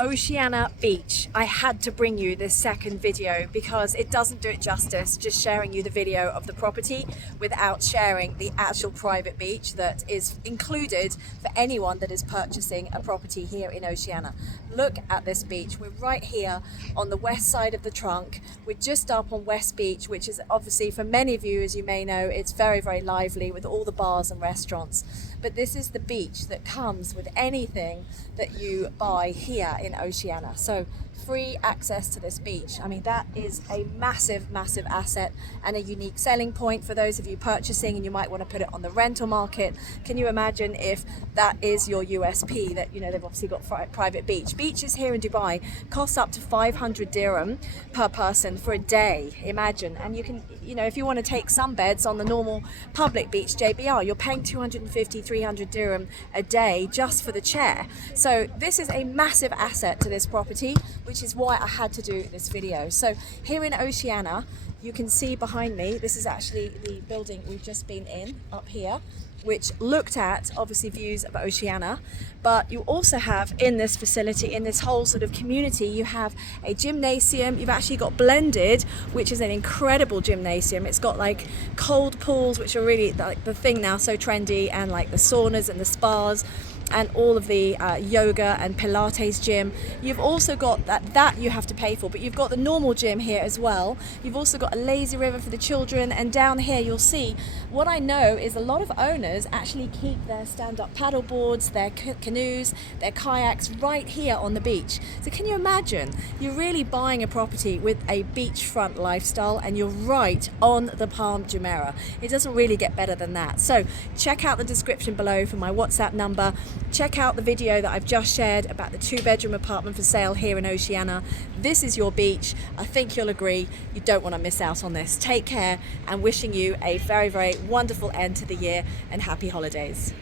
Oceana Beach. I had to bring you this second video because it doesn't do it justice just sharing you the video of the property without sharing the actual private beach that is included for anyone that is purchasing a property here in Oceana. Look at this beach. We're right here on the west side of the trunk. We're just up on West Beach, which is obviously, for many of you, as you may know, it's very, very lively with all the bars and restaurants. But this is the beach that comes with anything that you buy here in Oceana. So free access to this beach. I mean, that is a massive, massive asset and a unique selling point for those of you purchasing, and you might want to put it on the rental market. Can you imagine if that is your USP, that, you know, they've obviously got private beach. Beaches here in Dubai cost up to 500 dirham per person for a day, imagine. And you can, you know, if you want to take some beds on the normal public beach, JBR, you're paying 250, 300 dirham a day just for the chair. So this is a massive asset to this property, which is why I had to do this video. So here in Oceana, you can see behind me, this is actually the building we've just been in up here, which looked at obviously views of Oceana. But you also have in this facility, in this whole sort of community, you have a gymnasium. You've actually got Blended, which is an incredible gymnasium. It's got like cold pools, which are really like the thing now, so trendy, and like the saunas and the spas and all of the yoga and Pilates gym. You've also got that you have to pay for, but you've got the normal gym here as well. You've also got a lazy river for the children, and down here you'll see, what I know is a lot of owners actually keep their stand-up paddle boards, their canoes, their kayaks right here on the beach. So can you imagine, you're really buying a property with a beachfront lifestyle and you're right on the Palm Jumeirah. It doesn't really get better than that. So check out the description below for my WhatsApp number. Check out the video that I've just shared about the 2-bedroom apartment for sale here in Oceana. This is your beach. I think you'll agree. You don't want to miss out on this. Take care, and wishing you a very, very wonderful end to the year and happy holidays.